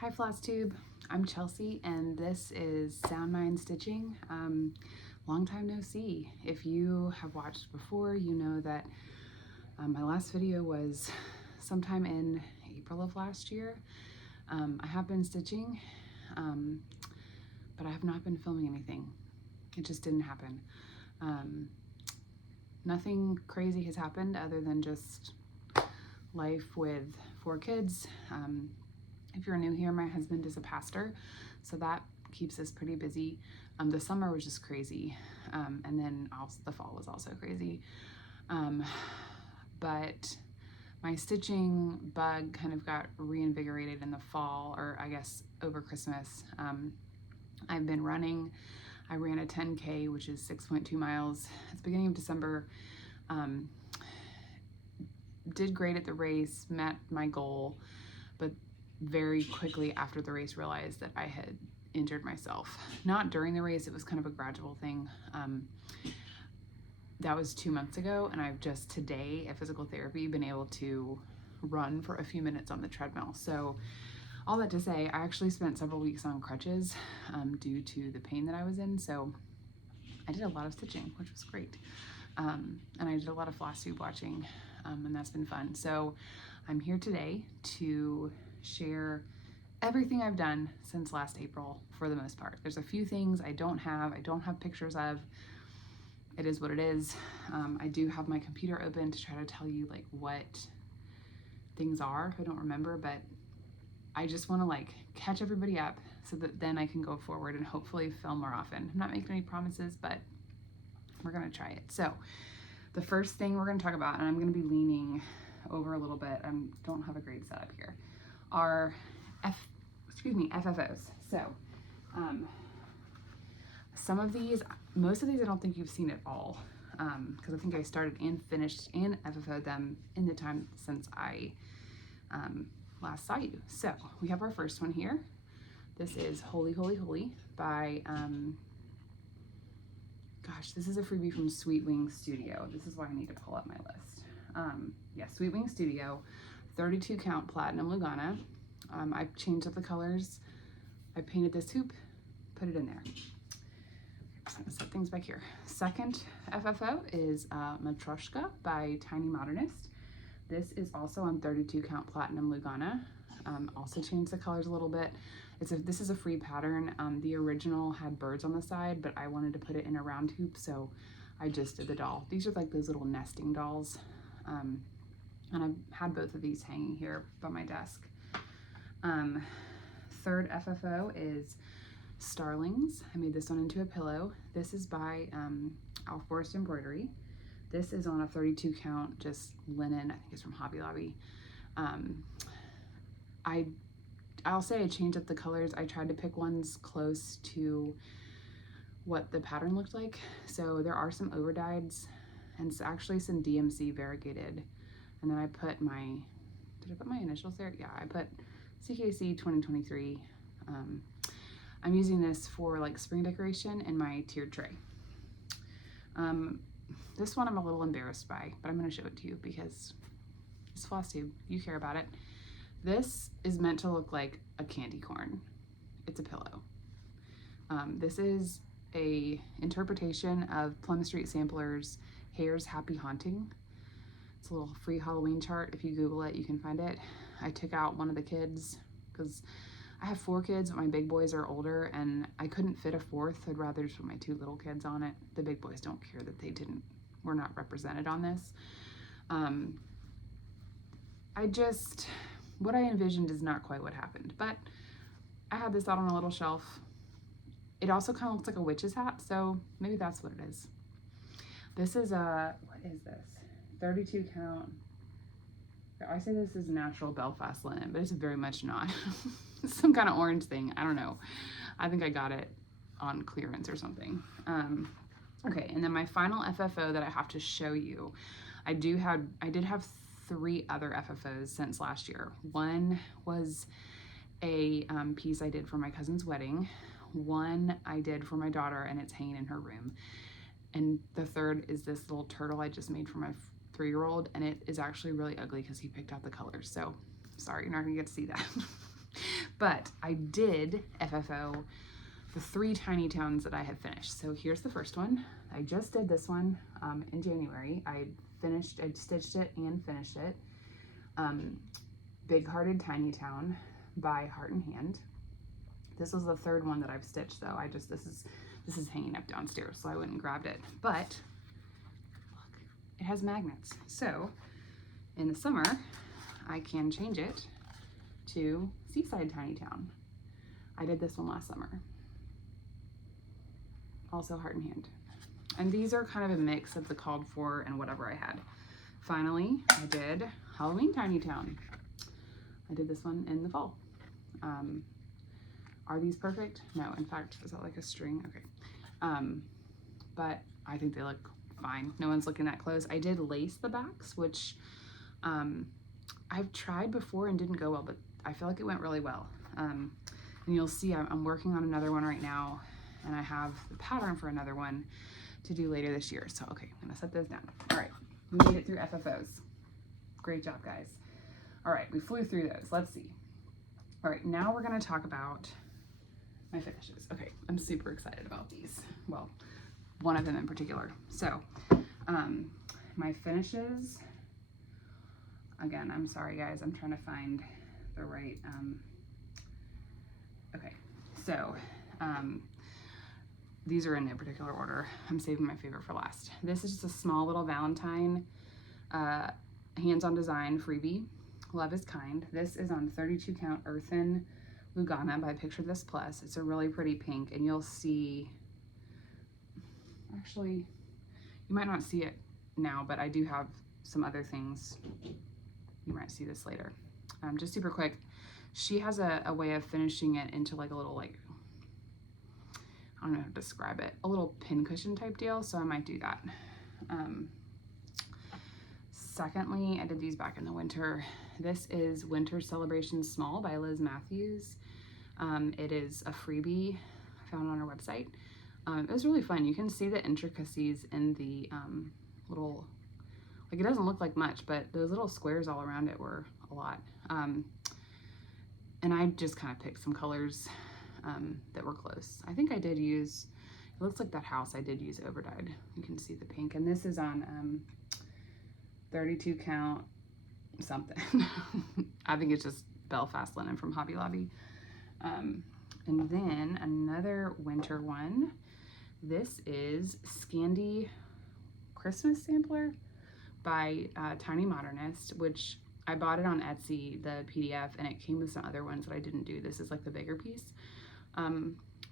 Hi Flosstube, I'm Chelsea and this is Sound Mind Stitching. Long time no see. If you have watched before, you know that my last video was sometime in April of last year. I have been stitching, but I have not been filming anything. It just didn't happen. Nothing crazy has happened other than just life with 4 kids. If you're new here, my husband is a pastor, so that keeps us pretty busy. The summer was just crazy, and then also the fall was also crazy. But my stitching bug kind of got reinvigorated in the fall, or I guess over Christmas. I've been running. I ran a 10K, which is 6.2 miles. It's the beginning of December. Did great at the race, met my goal, but very quickly after the race realized that I had injured myself. Not during the race, it was kind of a gradual thing. That was 2 months ago, and I've just today at physical therapy been able to run for a few minutes on the treadmill. So all that to say, I actually spent several weeks on crutches due to the pain that I was in. So I did a lot of stitching, which was great. And I did a lot of Flosstube watching, and that's been fun. So I'm here today to share everything I've done since last April for the most part. There's a few things I don't have pictures of. It is what it is. I do have my computer open to try to tell you like what things are if I don't remember, but I just want to like catch everybody up so that then I can go forward and hopefully film more often. I'm not making any promises, but we're gonna try it. So the first thing we're gonna talk about, and I'm gonna be leaning over a little bit, I don't have a great setup here, are FFOs. So some of these, most of these I don't think you've seen at all, because I think I started and finished and FFO'd them in the time since I last saw you. So we have our first one here. This is Holy Holy Holy by, gosh, this is a freebie from Sweet Wing Studio. This is why I need to pull up my list. Yeah, Sweet Wing Studio, 32 count platinum Lugana. I've changed up the colors. I painted this hoop, put it in there. I'm gonna set things back here. Second FFO is Matroshka by Tiny Modernist. This is also on 32 count platinum Lugana. Also changed the colors a little bit. This is a free pattern. The original had birds on the side, but I wanted to put it in a round hoop, so I just did the doll. These are like those little nesting dolls. And I've had both of these hanging here by my desk. Third FFO is Starlings. I made this one into a pillow. This is by Forest Embroidery. This is on a 32 count, just linen. I think it's from Hobby Lobby. I'll say I changed up the colors. I tried to pick ones close to what the pattern looked like. So there are some overdyeds and it's actually some DMC variegated. And then I put my, did I put my initials there? Yeah, I put CKC 2023. I'm using this for like spring decoration in my tiered tray. This one I'm a little embarrassed by, but I'm gonna show it to you because it's Flosstube, you care about it. This is meant to look like a candy corn. It's a pillow. This is a interpretation of Plum Street Sampler's Hare's Happy Haunting. It's a little free Halloween chart. If you Google it, you can find it. I took out one of the kids because I have 4 kids, but my big boys are older and I couldn't fit a 4th. I'd rather just put my 2 little kids on it. The big boys don't care that were not represented on this. What I envisioned is not quite what happened, but I had this out on a little shelf. It also kind of looks like a witch's hat, so maybe that's what it is. This is what is this? 32 count. I say this is natural Belfast linen, but it's very much not. It's some kind of orange thing. I don't know. I think I got it on clearance or something. Okay, and then my final FFO that I have to show you, I did have 3 other FFOs since last year. One was a piece I did for my cousin's wedding. One I did for my daughter and it's hanging in her room. And the third is this little turtle I just made for my 3-year-old, and it is actually really ugly because he picked out the colors. So sorry, you're not gonna get to see that. But I did FFO the 3 tiny towns that I have finished. So here's the first one. I just did this one in January. I stitched it and finished it. Big Hearted Tiny Town by Heart and Hand. This was the 3rd one that I've stitched though. This is hanging up downstairs, so I went and grabbed it. But look, it has magnets. So in the summer, I can change it to Seaside Tiny Town. I did this one last summer. Also Heart and Hand. And these are kind of a mix of the called for and whatever I had. Finally, I did Halloween Tiny Town. I did this one in the fall. Are these perfect? No, in fact, is that like a string? Okay. But I think they look fine. No one's looking that close. I did lace the backs, which I've tried before and didn't go well, but I feel like it went really well. And you'll see I'm working on another one right now, and I have the pattern for another one to do later this year. So, okay, I'm gonna set those down. All right, we made it through FFOs. Great job, guys. All right, we flew through those. Let's see. All right, now we're gonna talk about my finishes. Okay, I'm super excited about these. Well, one of them in particular. So, my finishes, again, I'm sorry guys, I'm trying to find the right, okay, so, these are in no particular order. I'm saving my favorite for last. This is just a small little Valentine, hands-on design freebie. Love is Kind. This is on 32 count earthen Lugana by Picture This Plus. It's a really pretty pink, and you'll see, actually, you might not see it now, but I do have some other things. You might see this later. Just super quick, she has a way of finishing it into like a little, like, I don't know how to describe it, a little pin cushion type deal, so I might do that. Secondly, I did these back in the winter. This is Winter Celebration Small by Liz Matthews. It is a freebie I found on her website. It was really fun. You can see the intricacies in the little, like, it doesn't look like much, but those little squares all around it were a lot. And I just kind of picked some colors that were close. I think I did use, it looks like that house, I did use overdyed. You can see the pink, and this is on 32 count something. I think it's just Belfast linen from Hobby Lobby. And then another winter one. This is Scandi Christmas Sampler by Tiny Modernist, which I bought it on Etsy, the PDF, and it came with some other ones that I didn't do. This is like the bigger piece.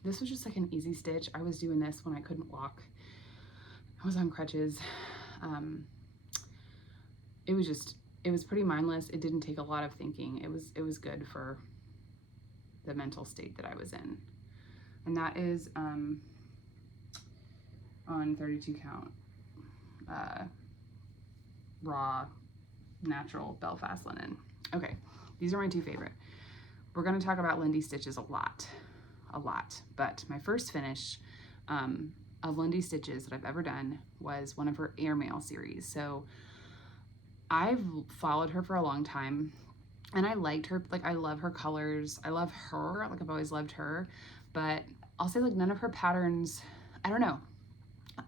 This was just like an easy stitch. I was doing this when I couldn't walk. I was on crutches. It was pretty mindless. It didn't take a lot of thinking. It was good for the mental state that I was in. And that is on 32 count raw natural Belfast linen. Okay, these are my 2 favorite. We're going to talk about Lindy stitches a lot, but my first finish of Lindy stitches that I've ever done was one of her airmail series. So I've followed her for a long time, and I liked her, like, I love her colors. I love her, like, I've always loved her, but I'll say, like, none of her patterns, I don't know.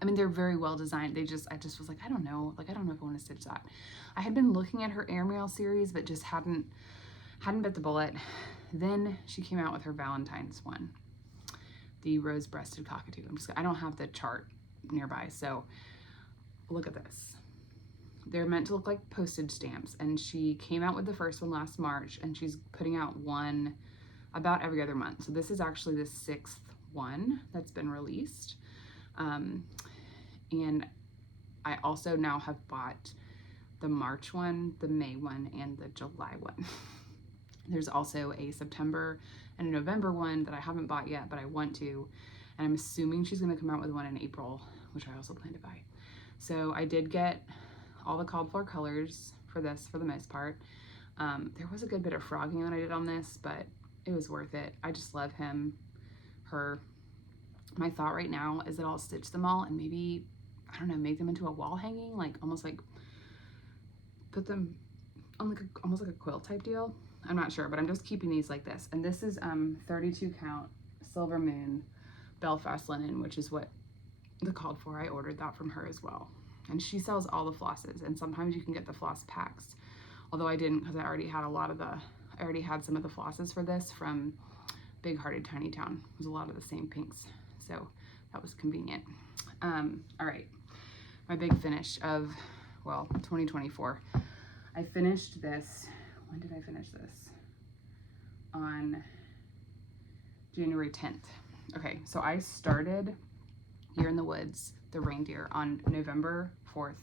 I mean, they're very well designed. I just was like, I don't know if I want to stitch that. I had been looking at her airmail series, but just hadn't bit the bullet. Then she came out with her Valentine's one, the rose-breasted cockatoo. I don't have the chart nearby, so look at this. They're meant to look like postage stamps, and she came out with the first one last March, and she's putting out one about every other month. So this is actually the 6th one that's been released. And I also now have bought the March one, the May one, and the July one. There's also a September and a November one that I haven't bought yet, but I want to. And I'm assuming she's going to come out with one in April, which I also plan to buy. So I did get all the called for colors for this for the most part. There was a good bit of frogging that I did on this, but it was worth it. I just love him, her. My thought right now is that I'll stitch them all and maybe, I don't know, make them into a wall hanging, like almost like put them on like almost like a quilt type deal. I'm not sure, but I'm just keeping these like this. And this is 32 count Silver Moon Belfast linen, which is what the called for. I ordered that from her as well. And she sells all the flosses, and sometimes you can get the floss packs. Although I didn't, because I already had some of the flosses for this from Big Hearted Tiny Town. It was a lot of the same pinks, so that was convenient. All right, my big finish of, well, 2024. I finished this, when did I finish this? On January 10th. Okay, so I started Here in the Woods, the reindeer, on November 4th,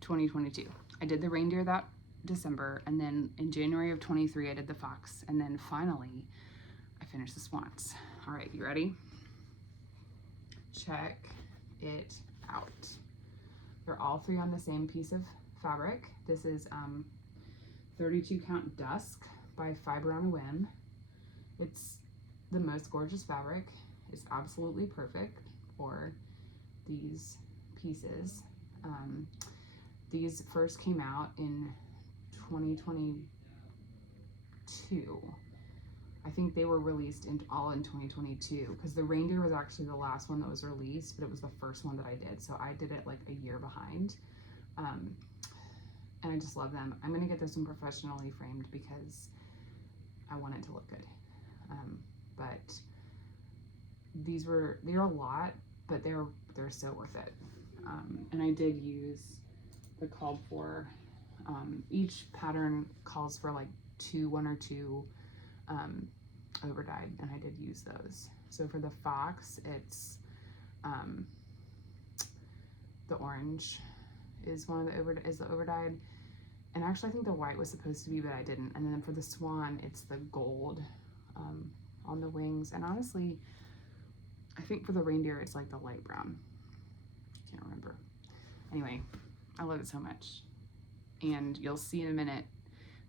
2022. I did the reindeer that December, and then in January of 23 I did the fox, and then finally I finished the swans. All right, you ready? Check it out. They're all three on the same piece of fabric. This is 32 count dusk by Fiber on a Whim. It's the most gorgeous fabric. It's absolutely perfect for these pieces. These first came out in 2022. I think they were released all in 2022, because the reindeer was actually the last one that was released, but it was the first one that I did. So I did it like a year behind. And I just love them. I'm gonna get this one professionally framed because I want it to look good. But they're a lot, but they're so worth it. And I did use the called for, each pattern calls for like one or two over dyed, and I did use those. So for the fox, it's the orange is one of the over dyed, and actually I think the white was supposed to be, but I didn't. And then for the swan, it's the gold on the wings, and honestly I think for the reindeer it's like the light brown. Can't remember. Anyway, I love it so much, and you'll see in a minute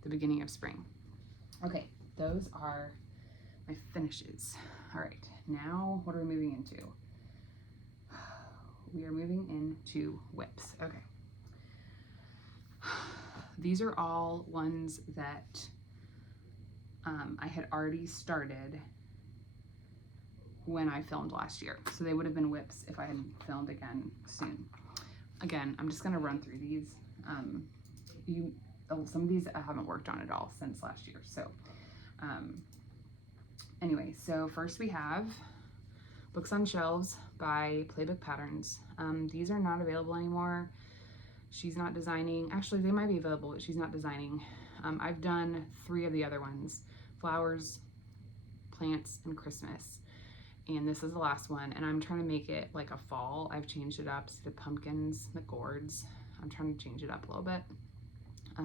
the beginning of spring. Okay, those are my finishes. All right, now what are we moving into? We are moving into whips. Okay. These are all ones that I had already started when I filmed last year. So they would have been whips if I had filmed again soon. Again, I'm just gonna run through these. Some of these I haven't worked on at all since last year. So anyway, so first we have Books on Shelves by Playbook Patterns. These are not available anymore. She's not designing. Actually, they might be available, but she's not designing. I've done 3 of the other ones: flowers, plants, and Christmas. And this is the last one, and I'm trying to make it like a fall. I've changed it up to the pumpkins, the gourds. I'm trying to change it up a little bit.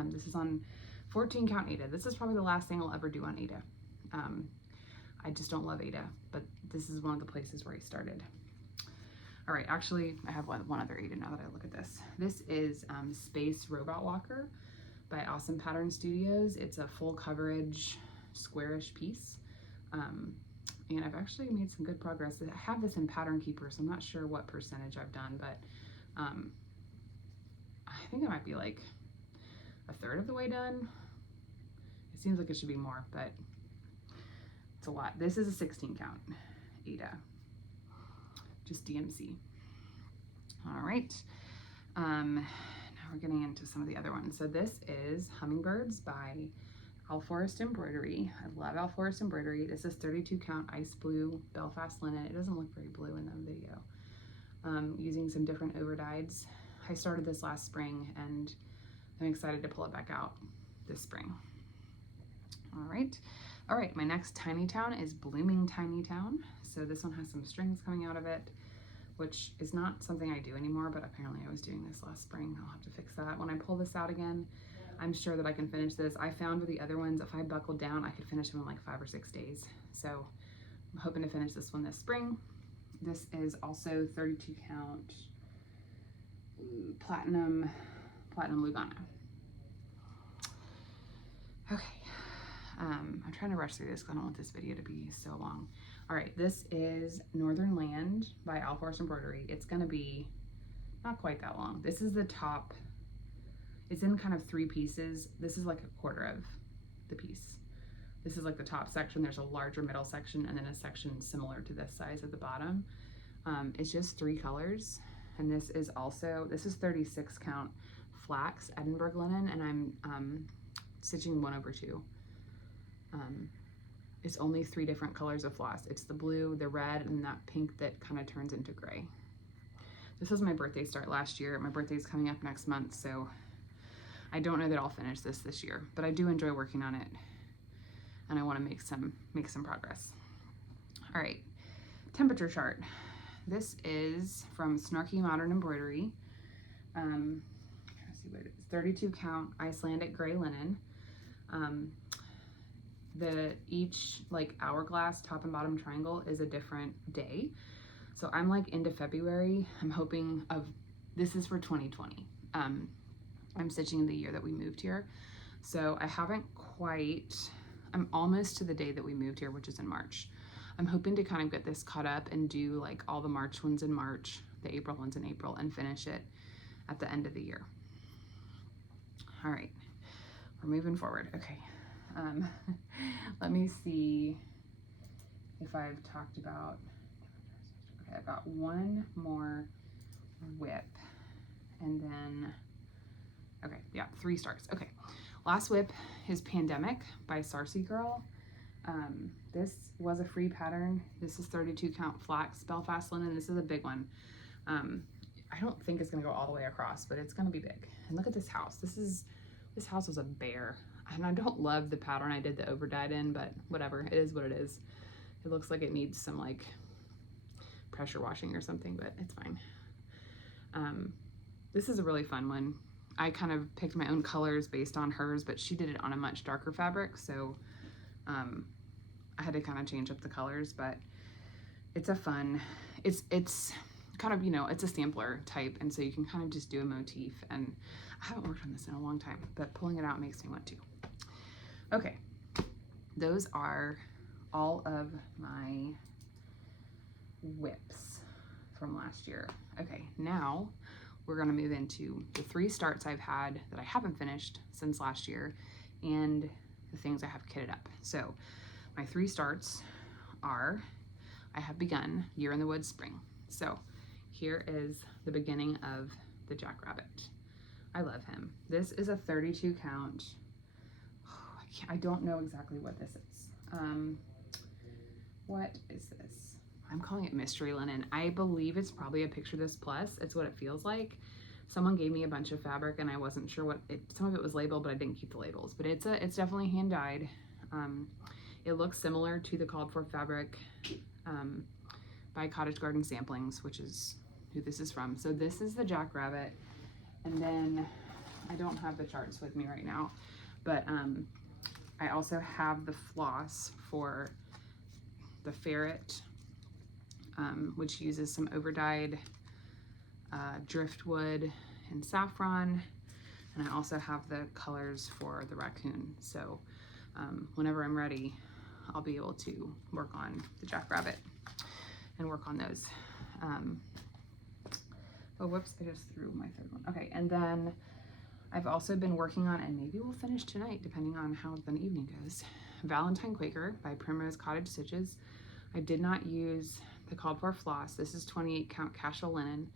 This is on 14 count Aida. This is probably the last thing I'll ever do on Aida. I just don't love Aida, but this is one of the places where I started. All right, actually, I have one other Aida now that I look at this. This is Space Robot Walker by Awesome Pattern Studios. It's a full coverage, squarish piece. And I've actually made some good progress. I have this in Pattern Keeper, so I'm not sure what percentage I've done, but I think it might be like a third of the way done. It seems like it should be more, but it's a lot. This is a 16 count Aida, just DMC. All right, now we're getting into some of the other ones. So this is Hummingbirds by Al Forest Embroidery. I love Al Forest Embroidery. This is 32 count ice blue Belfast linen. It doesn't look very blue in the video. Using some different overdyes. I started this last spring, and I'm excited to pull it back out this spring. All right, my next Tiny Town is Blooming Tiny Town. So this one has some strings coming out of it, which is not something I do anymore, but apparently I was doing this last spring. I'll have to fix that. When I pull this out again, I'm sure that I can finish this. I found with the other ones, if I buckled down, I could finish them in like 5 or 6 days. So I'm hoping to finish this one this spring. This is also 32 count platinum Lugana. Okay, I'm trying to rush through this because I don't want this video to be so long. All right, this is Northern Land by Al Forest Embroidery. It's gonna be not quite that long. This is the top. It's in kind of 3 pieces. This is like a quarter of the piece. This is like the top section. There's a larger middle section and then a section similar to this size at the bottom. It's just 3 colors. And this is 36 count flax Edinburgh linen, and I'm stitching 1/2. It's only 3 different colors of floss. It's the blue, the red, and that pink that kind of turns into gray. This was my birthday start last year. My birthday's coming up next month, so I don't know that I'll finish this year, but I do enjoy working on it, and I want to make some progress. All right, temperature chart. This is from Snarky Modern Embroidery. Let's see what it is. 32 count Icelandic gray linen. Each like hourglass top and bottom triangle is a different day. So I'm like into February. I'm hoping this is for 2020. I'm stitching the year that we moved here. So I haven't I'm almost to the day that we moved here, which is in March. I'm hoping to kind of get this caught up and do like all the March ones in March, the April ones in April, and finish it at the end of the year. All right, we're moving forward. Okay. Let me see if I've talked about, okay, I've got one more whip and then, okay, yeah, 3 starts. Okay, last whip is Pandemic by Sarcy Girl. This was a free pattern. This is 32 count flax Belfast linen. This is a big one. I don't think it's gonna go all the way across, but it's gonna be big. And look at this house. This house was a bear. And I don't love the pattern I did the overdyed in, but whatever, it is what it is. It looks like it needs some like pressure washing or something, but it's fine. This is a really fun one. I kind of picked my own colors based on hers, but she did it on a much darker fabric, so I had to kind of change up the colors, but it's a fun, it's kind of, you know, it's a sampler type, and so you can kind of just do a motif, and I haven't worked on this in a long time, but pulling it out makes me want to. Okay, those are all of my whips from last year. Okay, now we're gonna move into the 3 starts I've had that I haven't finished since last year and the things I have kitted up. So my 3 starts are, I have begun Year in the Woods Spring. So here is the beginning of the Jackrabbit. I love him. This is a 32 count. I don't know exactly what this is. What is this? I'm calling it mystery linen. I believe it's probably a Picture This Plus. It's what it feels like. Someone gave me a bunch of fabric and I wasn't sure what it, some of it was labeled, but I didn't keep the labels, but it's definitely hand dyed. It looks similar to the called for fabric by Cottage Garden Samplings, which is who this is from. So this is the Jackrabbit. And then I don't have the charts with me right now, but I also have the floss for the Ferret, which uses some overdyed driftwood and saffron. And I also have the colors for the raccoon. So whenever I'm ready, I'll be able to work on the Jackrabbit and work on those. Oh, whoops, I just threw my 3rd one. Okay, and then I've also been working on, and maybe we'll finish tonight depending on how the evening goes, Valentine Quaker by Primrose Cottage Stitches. I did not use the called for floss. This is 28 count casual linen.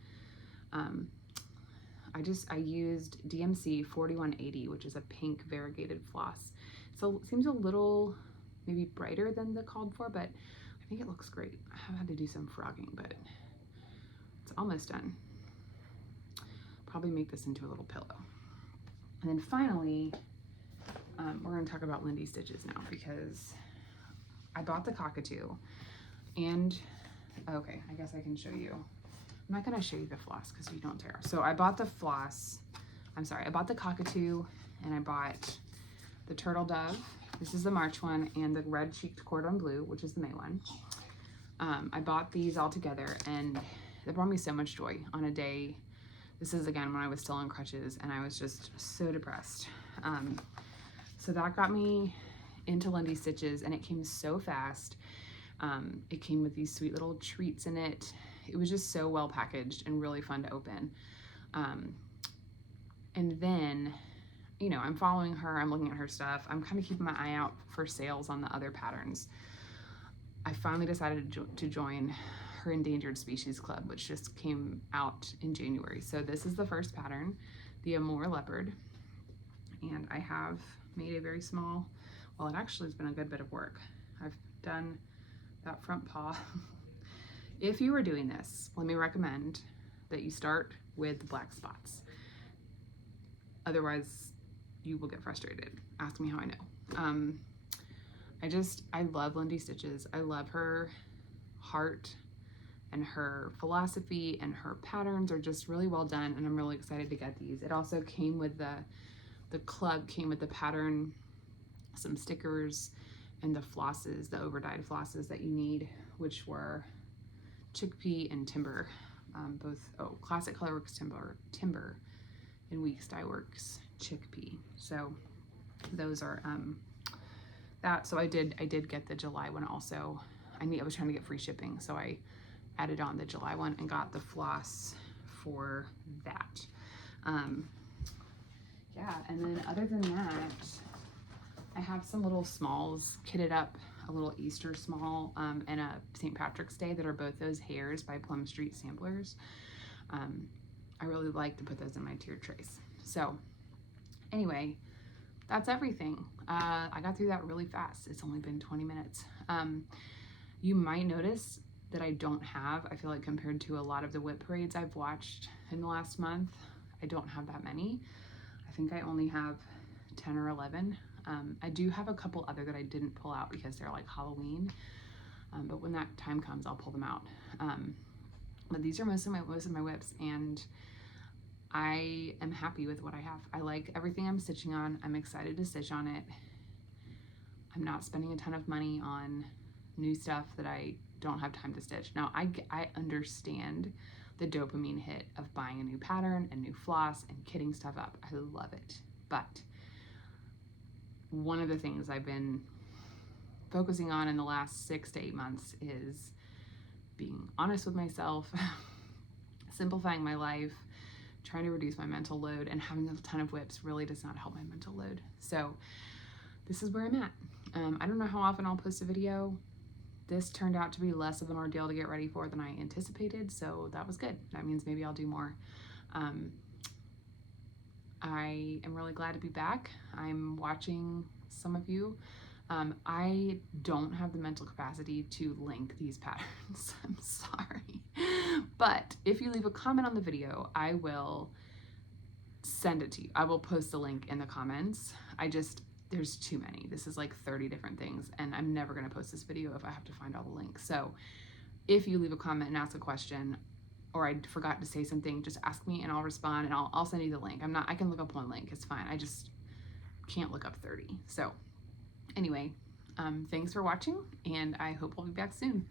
I used DMC 4180, which is a pink variegated floss. So it seems a little maybe brighter than the called for, but I think it looks great. I have had to do some frogging, but it's almost done. Probably make this into a little pillow. And then finally, we're going to talk about Lindy stitches now, because I bought the cockatoo and okay, I guess I can show you. I'm not going to show you the floss because you don't tear. So I bought the floss, I bought the cockatoo, and I bought the turtle dove. This is the March one, and the red cheeked cordon bleu, which is the May one. I bought these all together, and they brought me so much joy on a day. This is again when I was still on crutches and I was just so depressed. So that got me into Lindy stitches, and it came so fast. It came with these sweet little treats in it. It was just so well packaged and really fun to open. And then you know, I'm following her, I'm looking at her stuff, I'm kind of keeping my eye out for sales on the other patterns. I finally decided to join her endangered species club, which just came out in January. So this is the first pattern, the Amur leopard, and I have made a very small, well, it actually has been a good bit of work. I've done that front paw. If you are doing this, let me recommend that you start with the black spots. Otherwise, you will get frustrated. Ask me how I know. I love Lindy Stitches. I love her heart and her philosophy, and her patterns are just really well done, and I'm really excited to get these. It also came with the club came with the pattern, some stickers, and the flosses, the over-dyed flosses that you need, which were chickpea and timber, Classic Colorworks timber, and Weeks Dye Works chickpea. So those are that. So I did get the July one also. I was trying to get free shipping, so I added on the July one and got the floss for that. Yeah, and then other than that, I have some little smalls kitted up, a little Easter small and a St. Patrick's Day that are both those hairs by Plum Street Samplers. I really like to put those in my tiered trays. So anyway, that's everything. I got through that really fast. It's only been 20 minutes. You might notice that I don't have, I feel like compared to a lot of the whip parades I've watched in the last month, I don't have that many. I think I only have 10 or 11. I do have a couple other that I didn't pull out because they're like Halloween, but when that time comes, I'll pull them out. But these are most of my whips, and I am happy with what I have. I like everything I'm stitching on. I'm excited to stitch on it. I'm not spending a ton of money on new stuff that I don't have time to stitch. Now, I understand the dopamine hit of buying a new pattern and new floss and kitting stuff up. I love it. But one of the things I've been focusing on in the last 6 to 8 months is being honest with myself, simplifying my life, trying to reduce my mental load, and having a ton of whips really does not help my mental load. So this is where I'm at. I don't know how often I'll post a video. This turned out to be less of an ordeal to get ready for than I anticipated, so that was good. That means maybe I'll do more. I am really glad to be back. I'm watching some of you. I don't have the mental capacity to link these patterns. I'm sorry. But if you leave a comment on the video, I will send it to you. I will post the link in the comments. There's too many. This is like 30 different things, and I'm never going to post this video if I have to find all the links. So if you leave a comment and ask a question, or I forgot to say something, just ask me and I'll respond, and I'll send you the link. I can look up one link. It's fine. I just can't look up 30. So anyway, thanks for watching, and I hope we'll be back soon.